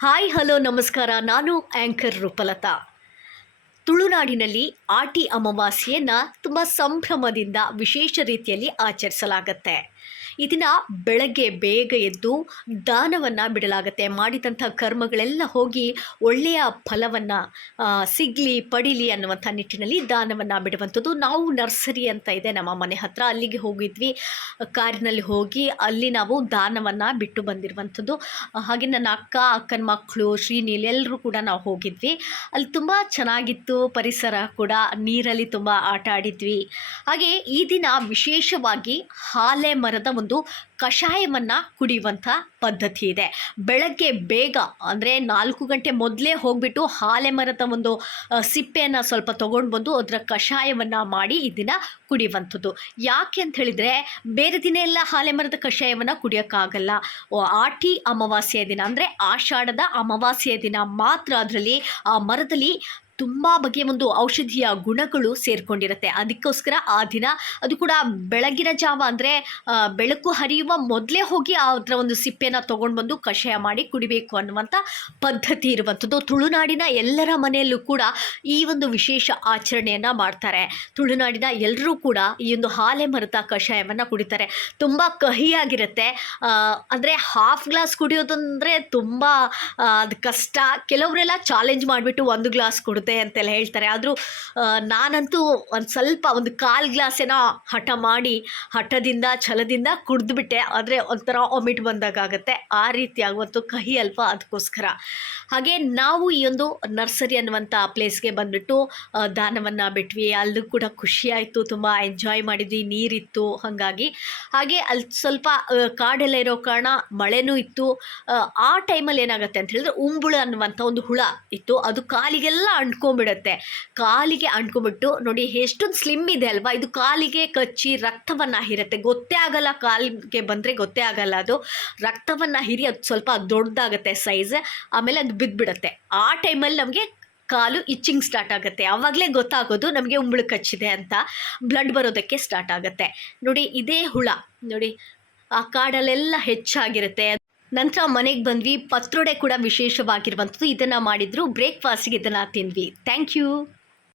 Hi hello ನಮಸ್ಕಾರ. ನಾನು anchor ರೂಪಲತಾ. ತುಳುನಾಡಿನಲ್ಲಿ ಆಟಿ ಅಮಾವಾಸ್ಯೆಯನ್ನು ತುಂಬ ಸಂಭ್ರಮದಿಂದ ವಿಶೇಷ ರೀತಿಯಲ್ಲಿ ಆಚರಿಸಲಾಗತ್ತೆ. ಈ ದಿನ ಬೆಳಗ್ಗೆ ಬೇಗ ಎದ್ದು ದಾನವನ್ನು ಬಿಡಲಾಗತ್ತೆ. ಮಾಡಿದಂಥ ಕರ್ಮಗಳೆಲ್ಲ ಹೋಗಿ ಒಳ್ಳೆಯ ಫಲವನ್ನು ಸಿಗಲಿ ಪಡೀಲಿ ಅನ್ನುವಂಥ ನಿಟ್ಟಿನಲ್ಲಿ ದಾನವನ್ನು ಬಿಡುವಂಥದ್ದು. ನಾವು ನರ್ಸರಿ ಅಂತ ಇದೆ ನಮ್ಮ ಮನೆ ಹತ್ತಿರ, ಅಲ್ಲಿಗೆ ಹೋಗಿದ್ವಿ. ಕಾರಿನಲ್ಲಿ ಹೋಗಿ ಅಲ್ಲಿ ನಾವು ದಾನವನ್ನು ಬಿಟ್ಟು ಬಂದಿರುವಂಥದ್ದು. ಹಾಗೆ ನನ್ನ ಅಕ್ಕನ ಮಕ್ಕಳು ಶ್ರೀನೀಲ್ ಎಲ್ಲರೂ ಕೂಡ ನಾವು ಹೋಗಿದ್ವಿ. ಅಲ್ಲಿ ತುಂಬ ಚೆನ್ನಾಗಿತ್ತು ಪರಿಸರ ಕೂಡ, ನೀರಲ್ಲಿ ತುಂಬ ಆಟ ಆಡಿದ್ವಿ. ಹಾಗೆ ಈ ದಿನ ವಿಶೇಷವಾಗಿ ಹಾಲೆ ಮರದ ಒಂದು ಕಷಾಯವನ್ನು ಕುಡಿಯುವಂಥ ಪದ್ಧತಿ ಇದೆ. ಬೆಳಗ್ಗೆ ಬೇಗ ಅಂದರೆ 4 ಗಂಟೆ ಮೊದಲೇ ಹೋಗಿಬಿಟ್ಟು ಹಾಲೆ ಮರದ ಒಂದು ಸಿಪ್ಪೆಯನ್ನು ಸ್ವಲ್ಪ ತೊಗೊಂಡು ಬಂದು ಅದರ ಕಷಾಯವನ್ನು ಮಾಡಿ ಈ ದಿನ ಕುಡಿಯುವಂಥದ್ದು. ಯಾಕೆ ಅಂತ ಹೇಳಿದರೆ, ಬೇರೆ ದಿನ ಎಲ್ಲ ಹಾಲೆ ಮರದ ಕಷಾಯವನ್ನು ಕುಡಿಯೋಕ್ಕಾಗಲ್ಲ. ಆಟಿ ಅಮಾವಾಸ್ಯೆಯ ದಿನ ಅಂದರೆ ಆಷಾಢದ ಅಮಾವಾಸ್ಯೆಯ ದಿನ ಮಾತ್ರ ಅದರಲ್ಲಿ ಆ ಮರದಲ್ಲಿ ತುಂಬ ಬಗೆಯ ಒಂದು ಔಷಧೀಯ ಗುಣಗಳು ಸೇರಿಕೊಂಡಿರುತ್ತೆ. ಅದಕ್ಕೋಸ್ಕರ ಆ ದಿನ ಅದು ಕೂಡ ಬೆಳಗಿನ ಜಾವ ಅಂದರೆ ಬೆಳಕು ಹರಿಯುವ ಮೊದಲೇ ಹೋಗಿ ಅದರ ಒಂದು ಸಿಪ್ಪೆನ ತೊಗೊಂಡು ಬಂದು ಕಷಾಯ ಮಾಡಿ ಕುಡಿಬೇಕು ಅನ್ನುವಂಥ ಪದ್ಧತಿ ಇರುವಂಥದ್ದು. ತುಳುನಾಡಿನ ಎಲ್ಲರ ಮನೆಯಲ್ಲೂ ಕೂಡ ಈ ಒಂದು ವಿಶೇಷ ಆಚರಣೆಯನ್ನು ಮಾಡ್ತಾರೆ. ತುಳುನಾಡಿನ ಎಲ್ಲರೂ ಕೂಡ ಈ ಒಂದು ಹಾಲೆ ಮರದ ಕಷಾಯವನ್ನು ಕುಡಿತಾರೆ. ತುಂಬ ಕಹಿಯಾಗಿರುತ್ತೆ. ಅಂದರೆ ಹಾಫ್ ಗ್ಲಾಸ್ ಕುಡಿಯೋದಂದರೆ ತುಂಬ ಅದು ಕಷ್ಟ. ಕೆಲವರೆಲ್ಲ ಚಾಲೆಂಜ್ ಮಾಡಿಬಿಟ್ಟು 1 ಗ್ಲಾಸ್ ಕುಡಿದು ಅಂತೆಲ್ಲ ಹೇಳ್ತಾರೆ. ಆದರೂ ನಾನಂತೂ ಒಂದು ಕಾಲು ಗ್ಲಾಸೇನೋ ಹಠದಿಂದ ಛಲದಿಂದ ಕುಡಿದ್ಬಿಟ್ಟೆ. ಆದರೆ ಒಂಥರ ವಾಮಿಟ್ ಬಂದಾಗುತ್ತೆ. ಆ ರೀತಿ ಆಗುವಂಥ ಕಹಿ ಅಲ್ಪ, ಅದಕ್ಕೋಸ್ಕರ. ಹಾಗೆ ನಾವು ಈ ಒಂದು ನರ್ಸರಿ ಅನ್ನುವಂಥ ಪ್ಲೇಸ್ಗೆ ಬಂದುಬಿಟ್ಟು ದಾನವನ್ನು ಬಿಟ್ವಿ. ಅಲ್ಲೂ ಕೂಡ ಖುಷಿಯಾಯಿತು, ತುಂಬ ಎಂಜಾಯ್ ಮಾಡಿದ್ವಿ, ನೀರಿತ್ತು ಹಾಗಾಗಿ. ಹಾಗೆ ಅಲ್ಲಿ ಸ್ವಲ್ಪ ಕಾಡೆಲ್ಲ ಇರೋ ಕಾರಣ ಮಳೆನೂ ಇತ್ತು. ಆ ಟೈಮಲ್ಲಿ ಏನಾಗುತ್ತೆ ಅಂತ ಹೇಳಿದ್ರೆ, ಉಂಬುಳು ಅನ್ನುವಂಥ ಒಂದು ಹುಳ ಇತ್ತು. ಅದು ಕಾಲಿಗೆಲ್ಲ ಅಂಟ್ಕೊಂಡ್ಬಿಡುತ್ತೆ. ಕಾಲಿಗೆ ಅಂಟ್ಕೊಂಡ್ಬಿಟ್ಟು ನೋಡಿ ಎಷ್ಟೊಂದು ಸ್ಲಿಮ್ ಇದೆ ಅಲ್ವಾ. ಇದು ಕಾಲಿಗೆ ಕಚ್ಚಿ ರಕ್ತವನ್ನು ಹೀರುತ್ತೆ. ಗೊತ್ತೇ ಆಗಲ್ಲ, ಕಾಲಿಗೆ ಬಂದರೆ ಗೊತ್ತೇ ಆಗಲ್ಲ. ಅದು ರಕ್ತವನ್ನು ಹೀರಿ ಅದು ಸ್ವಲ್ಪ ದೊಡ್ಡದಾಗುತ್ತೆ ಸೈಜ್. ಆಮೇಲೆ ಅದು ಬಿದ್ದುಬಿಡುತ್ತೆ. ಆ ಟೈಮಲ್ಲಿ ನಮಗೆ ಕಾಲು ಇಚ್ಚಿಂಗ್ ಸ್ಟಾರ್ಟ್ ಆಗುತ್ತೆ. ಆವಾಗಲೇ ಗೊತ್ತಾಗೋದು ನಮಗೆ ಉಂಬಳು ಕಚ್ಚಿದೆ ಅಂತ. ಬ್ಲಡ್ ಬರೋದಕ್ಕೆ ಸ್ಟಾರ್ಟ್ ಆಗುತ್ತೆ. ನೋಡಿ ಇದೇ ಹುಳ ನೋಡಿ ಆ ಕಾಡಲ್ಲೆಲ್ಲ ಹೆಚ್ಚಾಗಿರುತ್ತೆ. ನಂತರ ಮನೆಗೆ ಬಂದ್ವಿ. ಪತ್ರೊಡೆ ಕೂಡ ವಿಶೇಷವಾಗಿರುವಂಥದ್ದು. ಇದನ್ನು ಮಾಡಿದ್ರು ಬ್ರೇಕ್ಫಾಸ್ಟ್ಗೆ ಇದನ್ನು ತಿಂದ್ವಿ. Thank you.